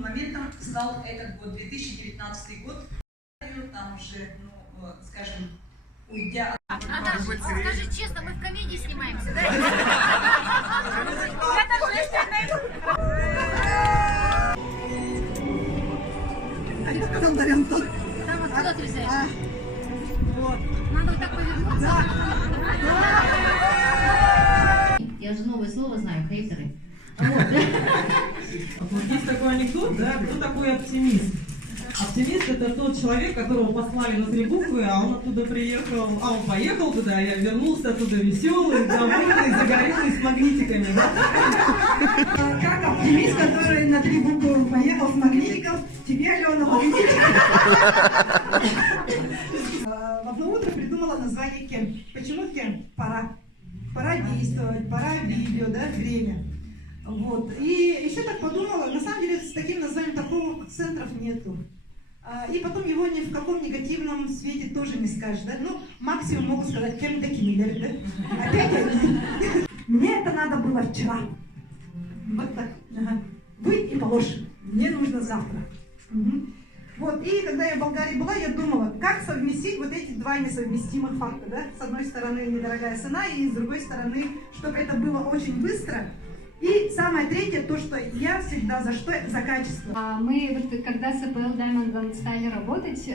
переломным моментом стал этот год, 2019 год. Там уже, ну, скажем, уйдя от... Скажи честно, мы в комедии снимаемся, да? Там откуда отрезаешь? Вот. Надо вот так повернуться. Я же новое слово знаю, хейтеры. Вот есть такой анекдот, да, кто такой оптимист? Оптимист — это тот человек, которого послали на 3 буквы, а он оттуда приехал, он поехал туда, я вернулся оттуда веселый, довольный, загорелый, с магнитиками, да? Как оптимист, который на 3 буквы поехал с магнитиком, тебе, Алена, магнитик. В одно утро придумала название «Кем». Почему «Кем»? Пора. Пора действовать, пора видео, да, время. Вот. И еще так подумала, на самом деле с таким названием такого центров нету. И потом его ни в каком негативном свете тоже не скажешь, да? Ну, максимум могу сказать «Кем Киллер», да? Опять мне это надо было вчера. Вот так. Ага. Быть и положь. Мне нужно завтра. Угу. Вот, и когда я в Болгарии была, я думала, как совместить вот эти 2 несовместимых факта, да? С одной стороны, недорогая цена, и с другой стороны, чтобы это было очень быстро. И самое третье, то, что я всегда за что? За качество. Мы, вот, когда с APL Diamond стали работать,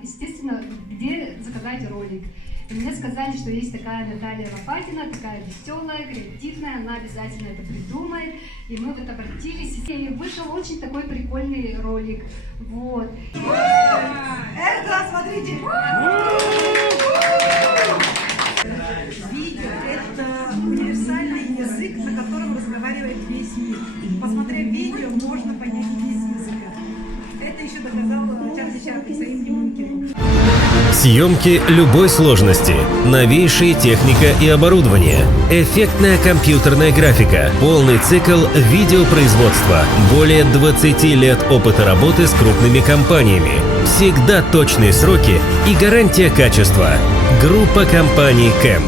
естественно, где заказать ролик. И мне сказали, что есть такая Наталья Лопатина, такая веселая, креативная, она обязательно это придумает. И мы вот обратились, и вышел очень такой прикольный ролик. Вот. Это, смотрите! Видео – это универсальный язык, на котором разговаривает весь мир. Посмотрев видео, можно понять весь язык. Это еще доказал Чарли Чаплин своим дневником. Съемки любой сложности, новейшая техника и оборудование, эффектная компьютерная графика, полный цикл видеопроизводства, более 20 лет опыта работы с крупными компаниями, всегда точные сроки и гарантия качества. Группа компаний КЭМ.